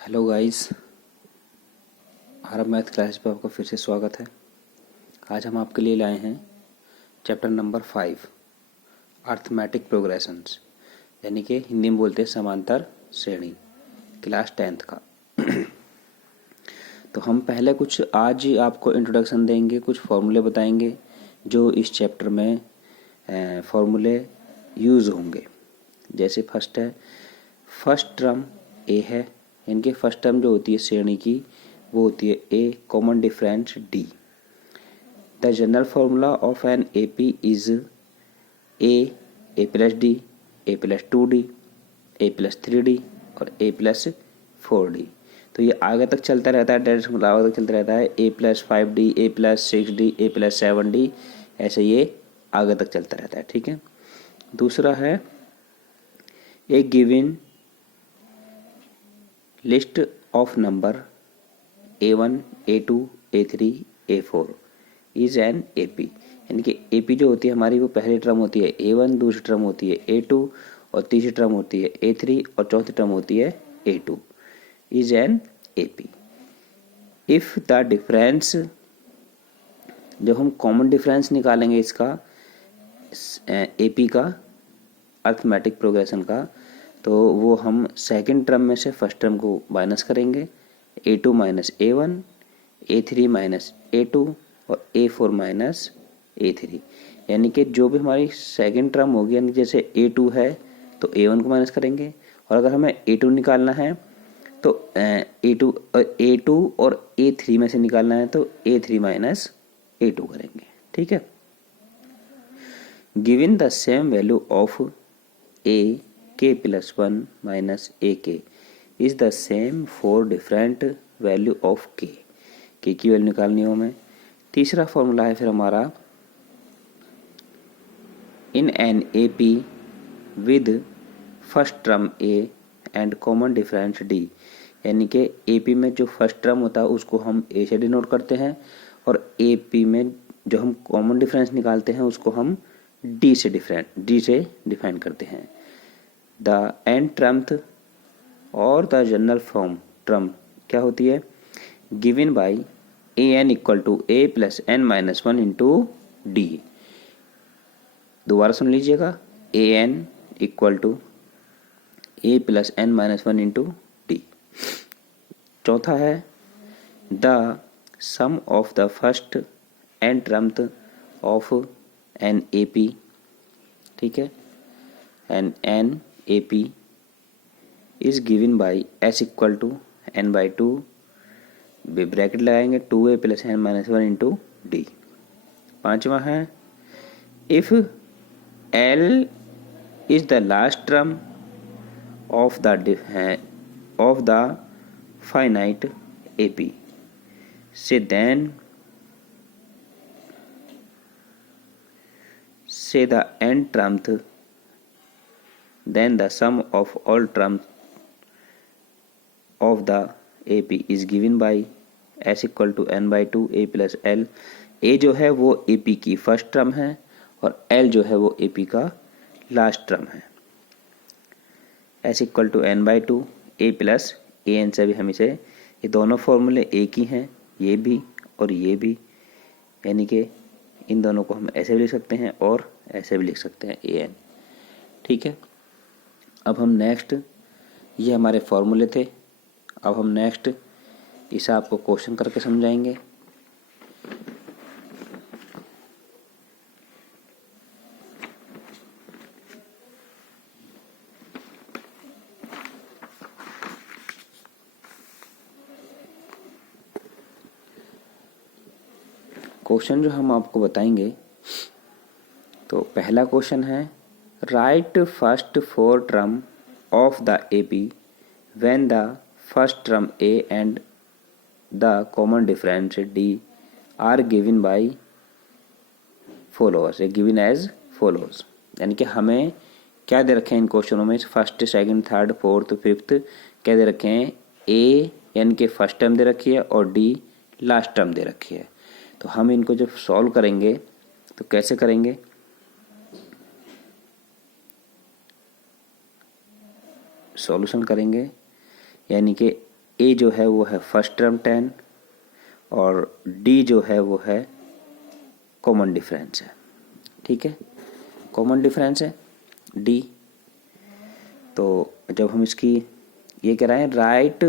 Hello guys, आरब math class पर आपका फिर से स्वागत है। आज हम आपके लिए लाए हैं चैप्टर नंबर 5 अर्थमेटिक प्रोग्रेशंस, यानी कि हिंदी में बोलते हैं समांतर श्रेणी, क्लास 10th का। तो हम पहले कुछ आज आपको इंट्रोडक्शन देंगे, कुछ फॉर्मूले बताएंगे जो इस चैप्टर में फॉर्मूले यूज़ होंगे। जैसे फर्स्ट है, फर्स्ट टर्म ए है, इनके फर्स्ट टर्म जो होती है श्रेणी की वो होती है a common difference d. The general formula of an A P is a plus d, a plus 2d, a plus 3d और ए प्लस 4d। तो ये आगे तक चलता रहता है, डायरेक्ट आगे तक चलता रहता है, a plus 5d, A plus 6d, A plus 7d, ऐसे ये आगे तक चलता रहता है। ठीक है। दूसरा है, a given list of number A1, A2, A3, A4 is an AP, यानी कि AP जो होती है हमारी वो पहली टर्म होती है A1, दूसरी टर्म होती है A2 और तीसरी टर्म होती है A3 और चौथी टर्म होती है A2 is an AP। If the difference, जब हम कॉमन डिफरेंस निकालेंगे इसका AP का अर्थमेटिक प्रोग्रेशन का, तो वो हम सेकंड टर्म में से फर्स्ट टर्म को माइनस करेंगे, A2 minus A1, A3 minus A2 और A4 माइनस A3। यानी कि जो भी हमारी सेकंड टर्म होगी, यानी जैसे A2 है तो A1 को माइनस करेंगे, और अगर हमें A2 निकालना है तो A2 और A3 में से निकालना है तो A3 माइनस A2 करेंगे। ठीक है। Given the same value of A k plus 1 minus ak is the same for different value of k की वैल्यू निकालनी हो हमें। तीसरा फॉर्मूला है फिर हमारा, in an A P with first term a and common difference d, यानी कि ए पी में जो फर्स्ट टर्म होता है उसको हम ए से डिनोट करते हैं, और ए पी में जो हम कॉमन डिफरेंस निकालते हैं उसको हम डी से डिफाइन करते हैं। द एन ट्रम्थ और द जनरल फॉर्म ट्रम क्या होती है, given by a n equal to a plus n minus 1 into d. दोबारा सुन लीजिएगा, a n equal to a plus n minus 1 into d. चौथा है, the sum of the first n terms of an A P, ठीक है, n an AP is given by S equal to n by 2, bracket लगाएंगे 2a plus n minus 1 into d. पांचवा है, if L is the last term of the finite AP से the n ट्रम्थ, then the sum of all terms of the AP is given by S equal to n by 2 a plus l। a जो है वो AP की first term है और l जो है वो AP का लास्ट टर्म है। S equal to n by 2 a plus an से भी हम इसे, ये दोनों फॉर्मूले एक ही हैं, ये भी और ये भी, यानी कि इन दोनों को हम ऐसे भी लिख सकते हैं और ऐसे भी लिख सकते हैं an। ठीक है। अब हम नेक्स्ट, ये हमारे फॉर्मूले थे, अब हम नेक्स्ट इसे आपको क्वेश्चन करके समझाएंगे। क्वेश्चन जो हम आपको बताएंगे, तो पहला क्वेश्चन है, right first 4 term of the AP when the first term A and the common difference D are given by follows, given as follows। यानी कि हमें क्या दे रखे हैं इन क्वेश्चनों में, first, second, third, fourth, fifth क्या दे रखे हैं, A यानी कि फर्स्ट टर्म दे रखी है और D लास्ट टर्म दे रखी है। तो हम इनको जब सॉल्व करेंगे तो कैसे करेंगे, सॉल्यूशन करेंगे, यानी कि ए जो है वो है फर्स्ट टर्म 10 और डी जो है वो है कॉमन डिफरेंस है। ठीक है, कॉमन डिफरेंस है डी। तो जब हम इसकी ये कह रहे हैं राइट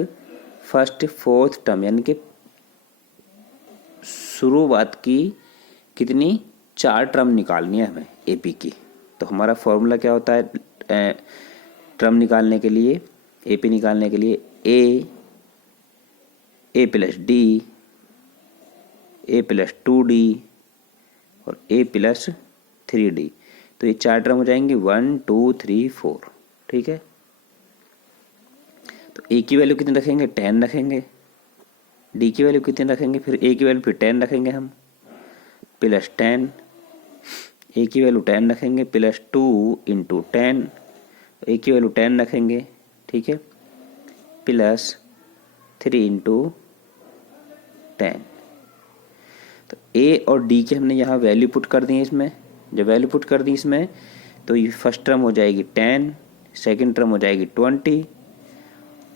फर्स्ट फोर्थ टर्म, यानी कि शुरुआत की कितनी 4 टर्म निकालनी है हमें एपी की। तो हमारा फॉर्मूला क्या होता है टर्म निकालने के लिए, एपी निकालने के लिए, ए plus d, a plus 2D और ए प्लस 3D। तो ये 4 टर्म हो जाएंगे 1 2 3 4। ठीक है, तो ए की वैल्यू कितनी रखेंगे 10 रखेंगे, डी की वैल्यू कितनी रखेंगे, फिर ए की वैल्यू फिर 10 रखेंगे हम, प्लस 10, ए की वैल्यू 10 रखेंगे प्लस 2 इंटू 10, ए की वैल्यू 10 रखेंगे। ठीक है, प्लस 3 इंटू 10। तो ए और डी की हमने यहाँ वैल्यू पुट कर दी है इसमें। जब वैल्यू पुट कर दी इसमें तो ये फर्स्ट टर्म हो जाएगी 10, सेकंड टर्म हो जाएगी 20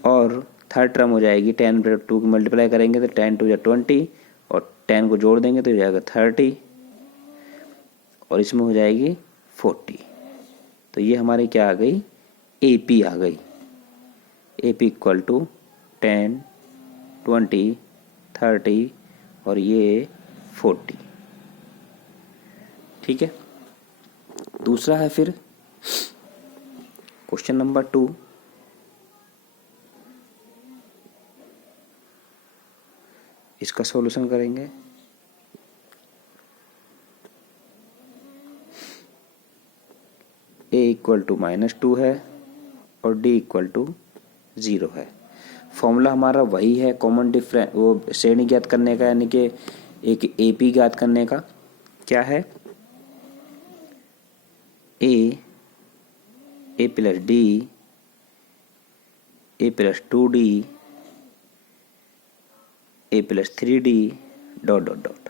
और थर्ड टर्म हो जाएगी 10 पर 2 की मल्टीप्लाई करेंगे तो 10 2 या 20 और 10 को जोड़ देंगे तो हो जाएगा 30 और इसमें हो जाएगी 40। तो ये हमारी क्या आ गई, एपी आ गई। एपी इक्वल टू 10 20 30 और ये 40। ठीक है, दूसरा है फिर क्वेश्चन नंबर 2। इसका सॉल्यूशन करेंगे। ए इक्वल टू -2 है और डी इक्वल टू 0 है। फॉर्मूला हमारा वही है कॉमन डिफरेंस, वो श्रेणी ज्ञात करने का, यानी कि एक एपी ज्ञात करने का। क्या है, a plus d, a plus 2D, a plus 3D dot dot dot.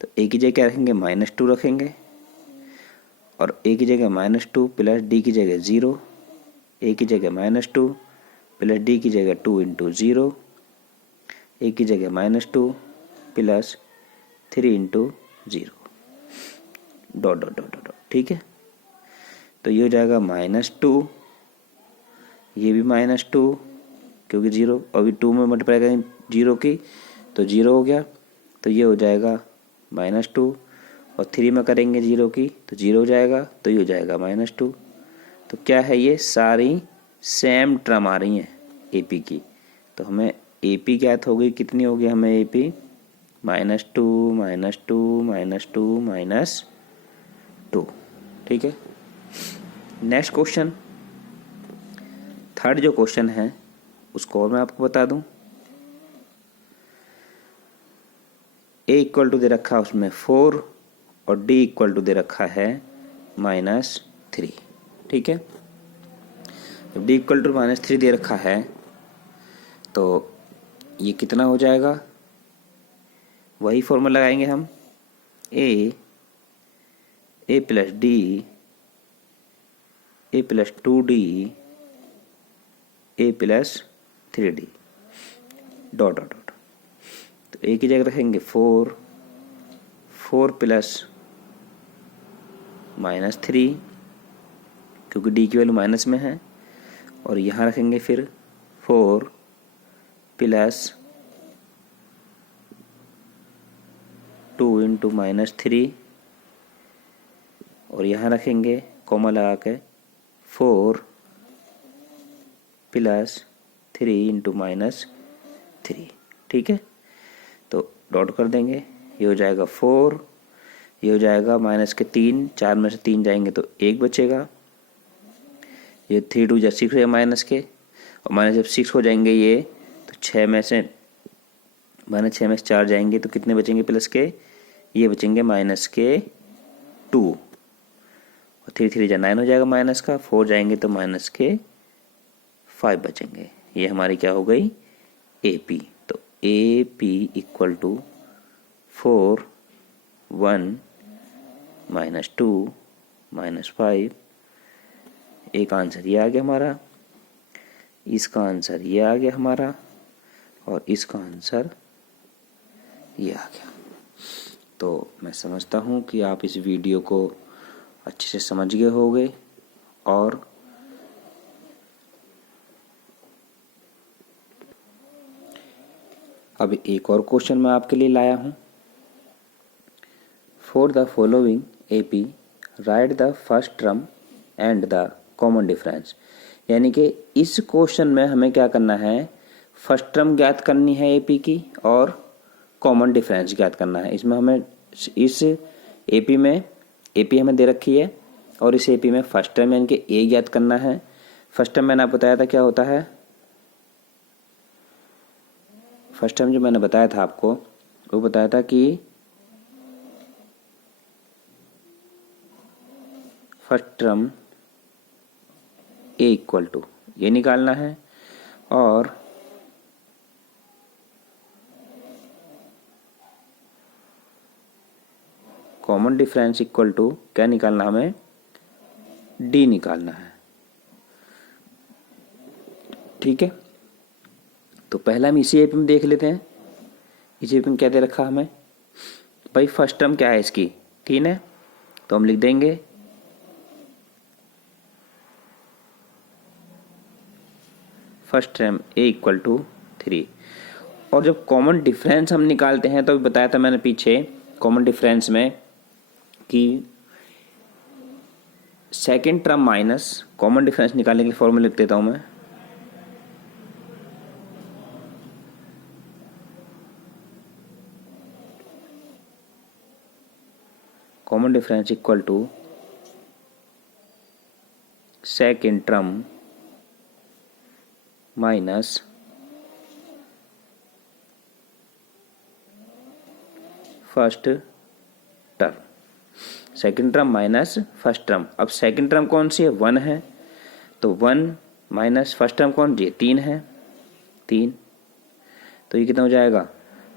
तो ए की जगह क्या रखेंगे -2 रखेंगे और ए की जगह -2 प्लस डी की जगह 0, ए की जगह -2 प्लस डी की जगह 2 इंटू 0, ए की जगह -2 plus 3 into 0 dot dot dot dot. ठीक है, तो ये हो जाएगा -2, ये भी -2 क्योंकि 0, अभी 2 में मल्टीप्लाई करेंगे 0 की तो 0 हो गया, तो ये हो जाएगा -2 और 3 में करेंगे 0 की तो 0 हो जाएगा, तो ये हो जाएगा -2। तो क्या है, ये सारी सेम टर्म आ रही हैं एपी की। तो हमें एपी ज्ञात हो गई, कितनी हो गई हमें एपी -2 -2 -2। ठीक है, नेक्स्ट क्वेश्चन, थर्ड जो क्वेश्चन है उसको और मैं आपको बता दूं। ए इक्वल टू दे रखा है उसमें 4 और डी इक्वल टू दे रखा है -3। ठीक है, जब डी इक्वल टू -3 दे रखा है तो ये कितना हो जाएगा, वही फॉर्मूला लगाएंगे हम, a plus d, a plus 2D, a plus 3D dot dot dot. तो ए की जगह रखेंगे 4 प्लस -3 क्योंकि डी की वैल्यू माइनस में है, और यहाँ रखेंगे फिर 4 प्लस 2 इंटू -3 और यहाँ रखेंगे कॉमा लगा के 4 प्लस 3 इंटू -3। ठीक है, तो डॉट कर देंगे, ये हो जाएगा 4, ये हो जाएगा -3, 4 में से 3 जाएंगे तो 1 बचेगा, ये 3 2 6 हो माइनस के, और माइनस जब 6 हो जाएंगे ये तो 6 में से -6 में से 4 जाएंगे तो कितने बचेंगे प्लस के, ये बचेंगे -2 और 3 3 जा 9 हो जाएगा माइनस का, 4 जाएंगे तो -5 बचेंगे। ये हमारी क्या हो गई AP। तो AP इक्वल टू 4 1 -2 -5। एक आंसर ये आ गया हमारा, इसका आंसर ये आ गया हमारा, और इसका आंसर ये आ गया। तो मैं समझता हूँ कि आप इस वीडियो को अच्छे से समझ गए होंगे और अब एक और क्वेश्चन मैं आपके लिए लाया हूँ। For the following AP right the first term and the common difference. यानी कि इस क्वेश्चन में हमें क्या करना है, फर्स्ट टर्म ज्ञात करनी है एपी की और कॉमन डिफरेंस ज्ञात करना है। इसमें हमें इस एपी में एपी हमें दे रखी है और इस एपी में फर्स्ट टर्म यानी कि ए ज्ञात करना है। फर्स्ट टर्म मैंने आपको बताया था क्या होता है, फर्स्ट टर्म जो मैंने बताया था आपको वो बताया था कि first term a equal to ये निकालना है और कॉमन डिफरेंस इक्वल टू क्या निकालना, हमें डी निकालना है। ठीक है, तो पहला हम इसी एपी में देख लेते हैं। इसी एपी में क्या दे रखा हमें भाई, फर्स्ट टर्म क्या है इसकी 3 है, तो हम लिख देंगे first term a equal to 3। और जब कॉमन डिफरेंस हम निकालते हैं तो बताया था मैंने पीछे कॉमन डिफरेंस में कि second term minus common difference निकालने के लिए फॉर्मूला लिख देता हूं मैं। Common difference equal to second term minus first term. Second term minus first term. अब सेकेंड टर्म कौन सी है, 1 है, तो 1 माइनस फर्स्ट टर्म कौन जी 3 है, 3। तो ये कितना हो जाएगा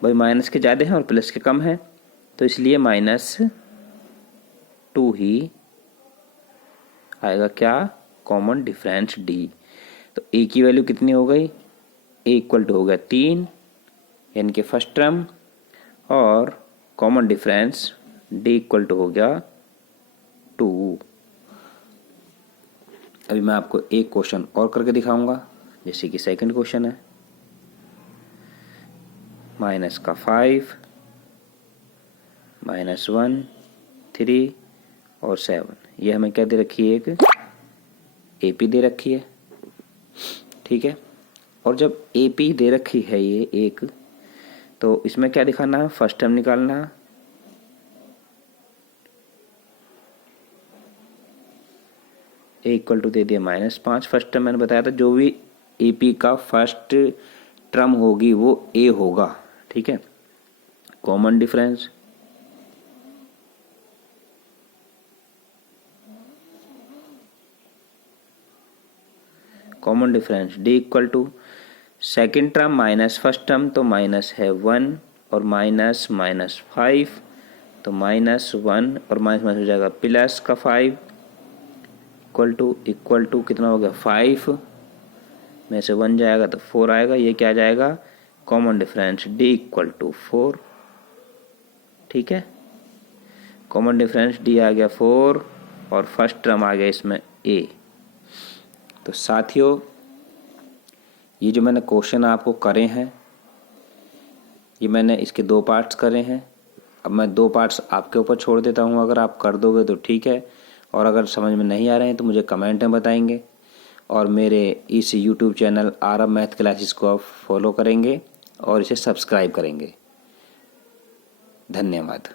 भाई, माइनस के ज़्यादा हैं और प्लस के कम है, तो इसलिए -2 ही आएगा क्या, कॉमन डिफरेंस डी। तो ए की वैल्यू कितनी हो गई, ए इक्वल टू हो गया 3 यानी कि फर्स्ट टर्म, और common difference d equal to हो गया 2। अभी मैं आपको एक क्वेश्चन और करके दिखाऊंगा, जैसे कि सेकंड क्वेश्चन है माइनस का 5 -1 3 और 7। ये हमें क्या दे रखी है, एक एपी दे रखी है। ठीक है, और जब एपी दे रखी है ये एक, तो इसमें क्या दिखाना है, फर्स्ट टर्म निकालना है। ए इक्वल टू दे दिया -5। फर्स्ट टर्म मैंने बताया था जो भी एपी का फर्स्ट टर्म होगी वो ए होगा। ठीक है, common difference d equal to second term minus first term, तो माइनस है 1 और माइनस -5, तो -1 और माइनस हो जाएगा प्लस का 5 इक्वल टू कितना हो गया 5 में से 1 जाएगा तो 4 आएगा। ये क्या जाएगा, common difference d equal to 4। ठीक है, कॉमन डिफरेंस डी आ गया 4 और फर्स्ट टर्म आ गया इसमें ए। तो साथियों, ये जो मैंने क्वेश्चन आपको करे हैं, ये मैंने इसके 2 पार्ट्स करे हैं। अब मैं 2 पार्ट्स आपके ऊपर छोड़ देता हूँ, अगर आप कर दोगे तो ठीक है, और अगर समझ में नहीं आ रहे हैं तो मुझे कमेंट में बताएंगे, और मेरे इस YouTube चैनल आरब मैथ क्लासेस को आप फॉलो करेंगे और इसे सब्सक्राइब करेंगे। धन्यवाद।